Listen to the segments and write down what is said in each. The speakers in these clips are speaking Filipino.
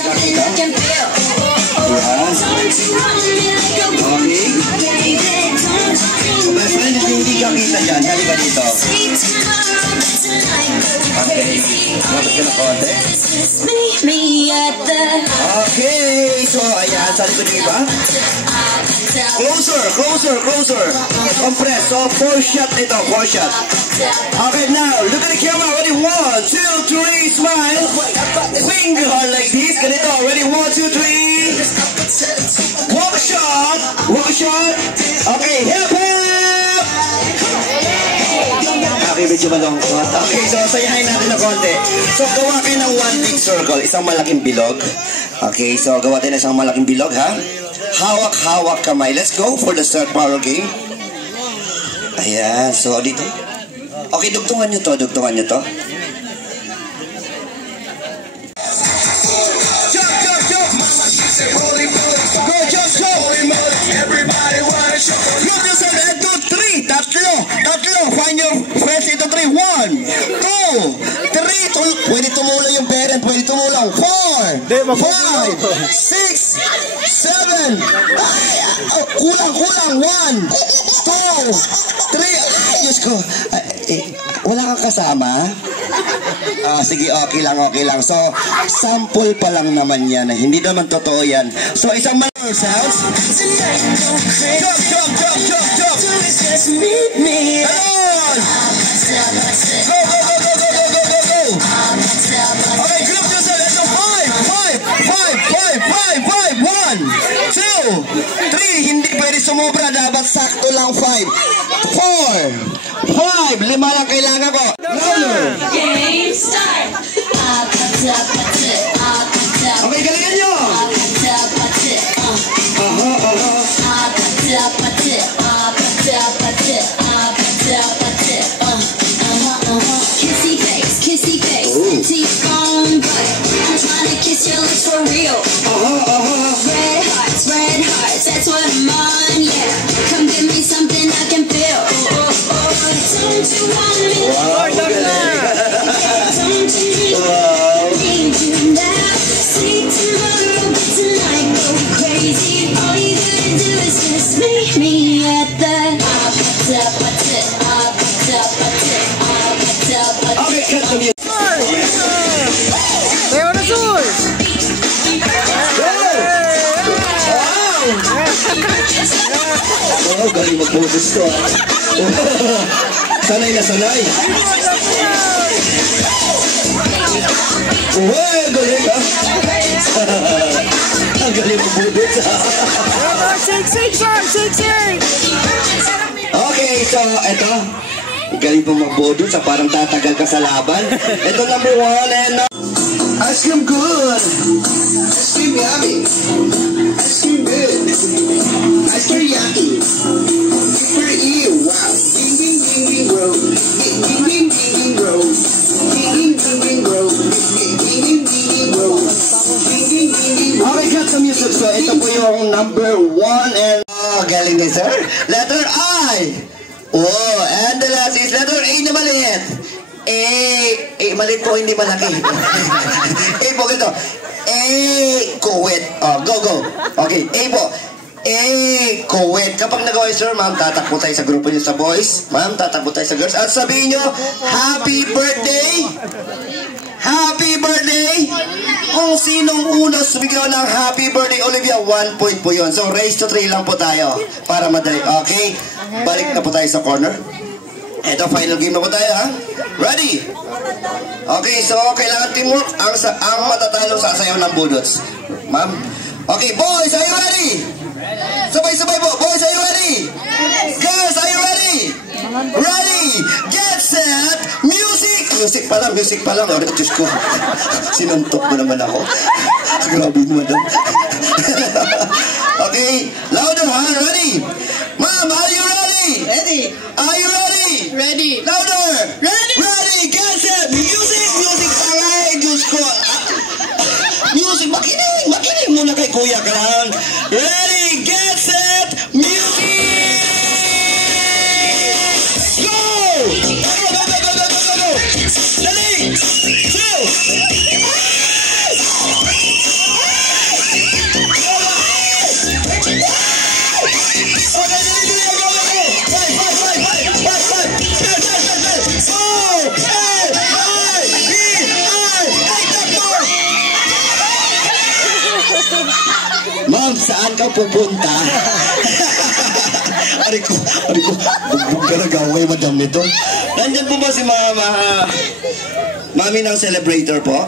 Makita? Yan. Okay. So, best friend, hindi ka kita dyan. Hali ka dito. Okay. Lapit ka na konti. Okay. So, ayan. Sa likod yung iba. Closer, closer, closer. Compress. So, 4 shot ito. 4 shot. Okay, now, look at the camera. Ready? 1, 2, 3, smile. Finger like this. Ganito. Ready? 1, 2, 3. Walk shot. Walk shot. Okay, hip, hip. Okay, medyo malungkot. Okay, so sayahin natin na konti. So, gawa kayo ng 1 big circle. Isang malaking bilog. Okay, so gawa tayo ng isang malaking bilog, ha? Hawak-hawak kamay. Let's go for the start power game. Ayan, so dito. Okay, dugtungan nyo to, dugtungan nyo to. Jump, jump, jump! Go, jump, jump! Look yourself, 1, 2, 3, tatlo, find your friends, 1, 2, 3, 1, 2, 3, pwede tumulong yung parent, pwede tumulong, 4, 5, 6, 7, kulang, 1, 2, 3, Diyos ko, wala kang kasama? Sige, okay lang. So, sample pa lang naman yan. Hindi naman totoo yan. So, isang sounds. Jump. Alone! Go. Okay, group yourself. Let's go. 5, 1, 2, 3. Hindi pwede sumubra. Dapat sakto lang 5, 4, 5. 5 lang kailangan ko. Game start. Okay, galingan nyo. Kissy face, teeth on butt. I'm trying to kiss your lips for real. Red hearts, that's what I'm on, yeah. Come give me something I can feel. Don't you want me? Don't you need you now? See tomorrow, but tonight go crazy. All you gotta do is just meet me at the Okay, cut the music. Leo na Sur! Wow, galing mag-focus to. Sanay na sanay. Wow, galing ha. Ang galing mag-focus. Okay, so eto. Galing po mag-bodo sa parang tatagal ka sa laban. Ito number 1 and ice cream good. Ice cream yummy. Ice cream good. Ice cream yummy. Super ew. Wow. Ding ding ding ding bro. Ding ding ding ding bro. Ding ding ding ding bro. Ding ding ding ding bro. Ding ding ding ding. Okay, cut the music. So ito po yung number 1 and galing din sir. Letter I. Oh, and the last is letter A na maliit. Maliit po, hindi malaki. A po, ganito. Kuwait. Oh, go. Okay, A po. Kuwait. Kapag nagawa sir, ma'am, tatakbo tayo sa grupo niyo sa boys. Ma'am, tatakbo tayo sa girls. At sabihin nyo, happy birthday! Happy birthday! Kung sinong unang sumigaw ng happy birthday, Olivia, 1 point po yun. So, raise to 3 lang po tayo. Para madali. Okay? Balik na po tayo sa corner. Ito, final game na po tayo, ha? Ready? Okay, so, kailangan teamwork. Ang matatalo sa sayaw ng budots. Ma'am? Okay, boys, are you ready? Sabay-sabay po. Boys, are you ready? Girls, are you ready? Ready? Get set! Music! Music pa lang. Oh, Diyos ko. Sinuntok mo naman ako. Grabe mo, madam. Okay, louder, ha? Ready? Ma'am, are you ready? Ready. Are you ready? Ready. Louder! Ready. Ready! Get set! Music! Music! Alay! Diyos ko! Music! Makinig muna kay Kuya ka lang. Ready! Get set! Music! Go! Go! Dali! 2! saan ka pupunta? Ariko, bugbog ka nag-away, madam nito. Nandyan po ba si mami ng celebrator po?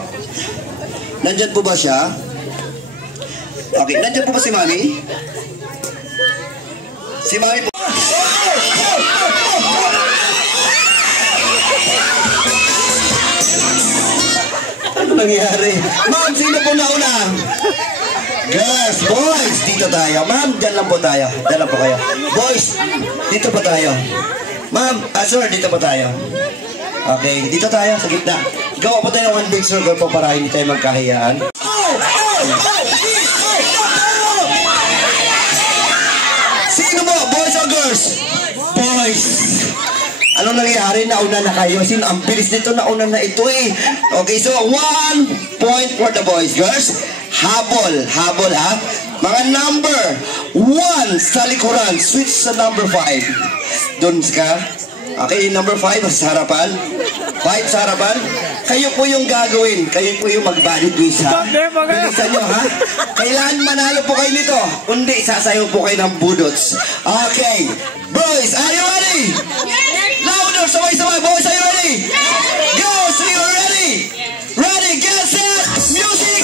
Nandyan po ba siya? Okay, nandyan po ba si mami? Si mami po. Ano nangyari? Ma'am, sino po nauna? Girls, boys, dito tayo. Ma'am, dyan lang po tayo. Dyan lang po kayo. Boys, dito po tayo. Ma'am, sir, dito po tayo. Okay, dito tayo sa gitna. Gawa po tayo ng one big circle po para hindi tayo magkahiyaan. Sino po? Boys or girls? Boys. Anong nangyari? Nauna na kayo. Sino? Ang bilis nito, nauna na ito eh. Okay, so 1 point for the boys. Girls, habol ha. Mga number 1 sa likuran. Switch sa number 5. Doon ka. Okay, number 5 sa harapan. 5 sa harapan. Kayo po yung gagawin. Kayo po yung mag-body quiz ha. Bilisan nyo ha. Kailangan manalo po kayo nito. Kundi sasayaw po kayo ng budots. Okay. Boys, are you ready? Louder, sabay-sabay. Boys, are you ready? Girls, are you ready? Ready, get set, music!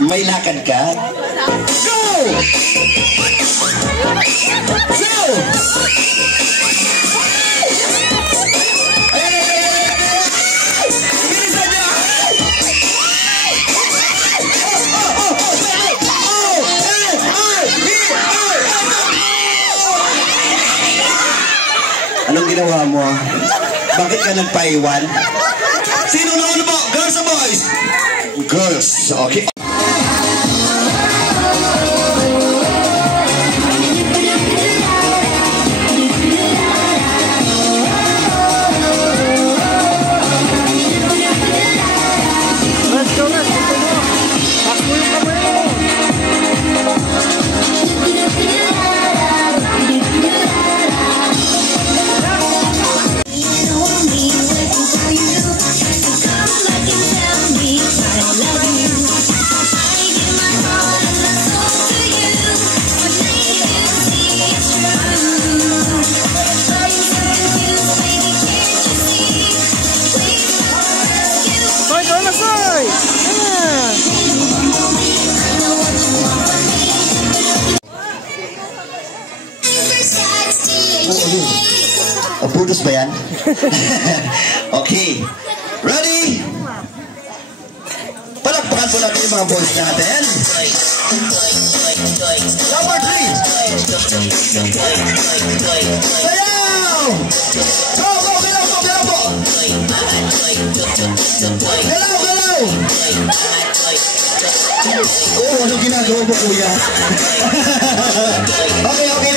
May lakad ka? Go! Go! Anong ginawa mo? Bakit ka nagpaiwan? Sino na ulo mo? Girls or boys? Girls. Okay. Pudos ba yan? Okay. Ready? Palakpakan po natin yung mga boys natin. Number 3. Sayaw! Go, go, galaw po, galaw po! Galaw, galaw! Oh, ano ginagawa mo, kuya? Okay, okay.